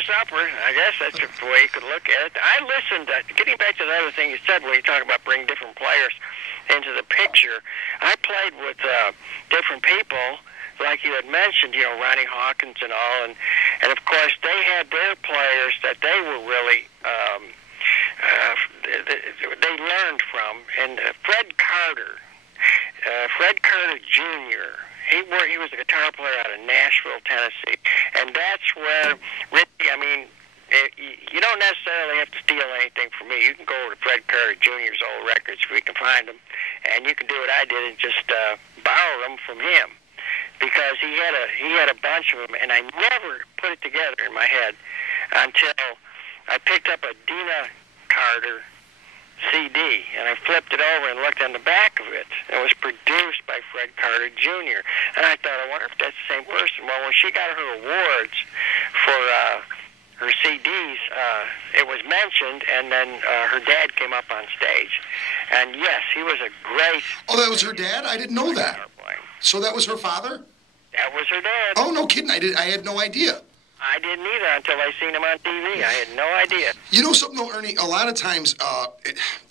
your supper. I guess that's the way you could look at it. I listened, getting back to the other thing you said when you talk about bringing different players into the picture, I played with different people, like you had mentioned, Ronnie Hawkins and all, and of course they had their players that they were really, they learned from, and Fred Carter Jr., he was a guitar player out of Nashville, Tennessee, and that's where really, you don't necessarily have to steal anything from me. You can go over to Fred Carter Jr.'s old records if we can find them, and you can do what I did and just borrow them from him, because he had a bunch of them, and I never put it together in my head until I picked up a Dina Carter CD, and I flipped it over and looked on the back of it. It was produced by Fred Carter Jr., and I thought, I wonder if that's the same person. Well, when she got her awards for her CDs, it was mentioned, and then her dad came up on stage. And yes, he was a great... Oh, that was her dad? I didn't know that. So that was her father? That was her dad. Oh, no kidding. I had no idea. I didn't either until I seen him on TV. I had no idea. You know something, though, Ernie? A lot of times,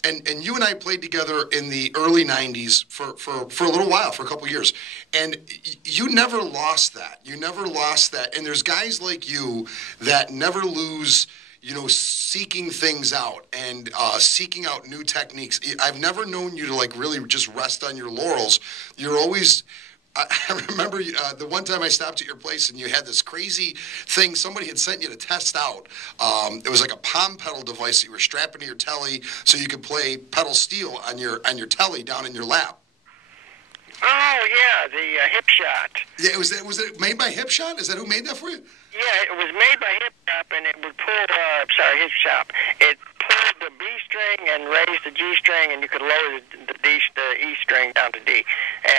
and you and I played together in the early 90s for a little while, for a couple of years, and you never lost that. You never lost that. And there's guys like you that never lose, seeking things out and seeking out new techniques. I've never known you to, really just rest on your laurels. You're always... I remember the one time I stopped at your place and you had this crazy thing somebody had sent you to test out. It was like a palm pedal device that you were strapping to your telly so you could play pedal steel on your telly down in your lap. Oh yeah, the Hip Shot. Yeah, was it made by Hip Shot? Is that who made that for you? Yeah, it was made by Hip Shop, and it would pull. Hip Shop. It pulled the B string and raised the G string, and you could lower the E string down to D.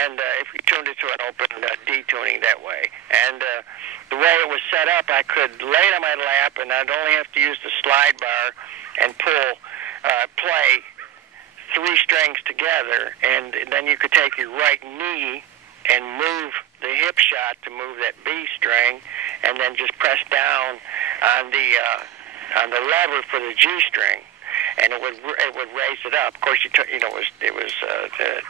And if you tuned it to an open D tuning that way, and the way it was set up, I could lay it on my lap, and I'd only have to use the slide bar and play 3 strings together, and then you could take your right knee and move the Hip Shot to move that B string, and then just press down on the lever for the G string, and it would raise it up. Of course, it was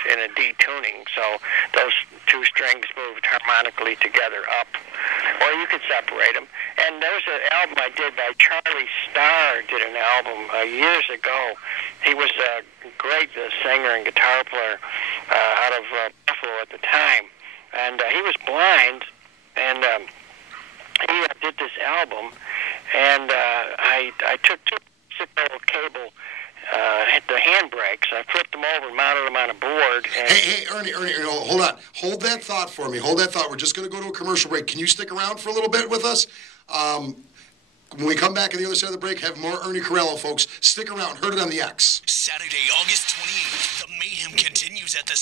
in a D tuning, so those 2 strings moved harmonically together up, or you could separate them. And there was an album I did by Charlie Starr. Did an album years ago. He was a great singer and guitar player out of Buffalo at the time, and he was blind, and he did this album, and I took 2 cable the handbrakes. I flipped them over and mounted them on a board. And hey, Ernie, hold on. Hold that thought for me. Hold that thought. We're just going to go to a commercial break. Can you stick around for a little bit with us? When we come back on the other side of the break, have more Ernie Corallo, folks. Stick around. Heard it on the X. Saturday, August 28th, the mayhem continues at the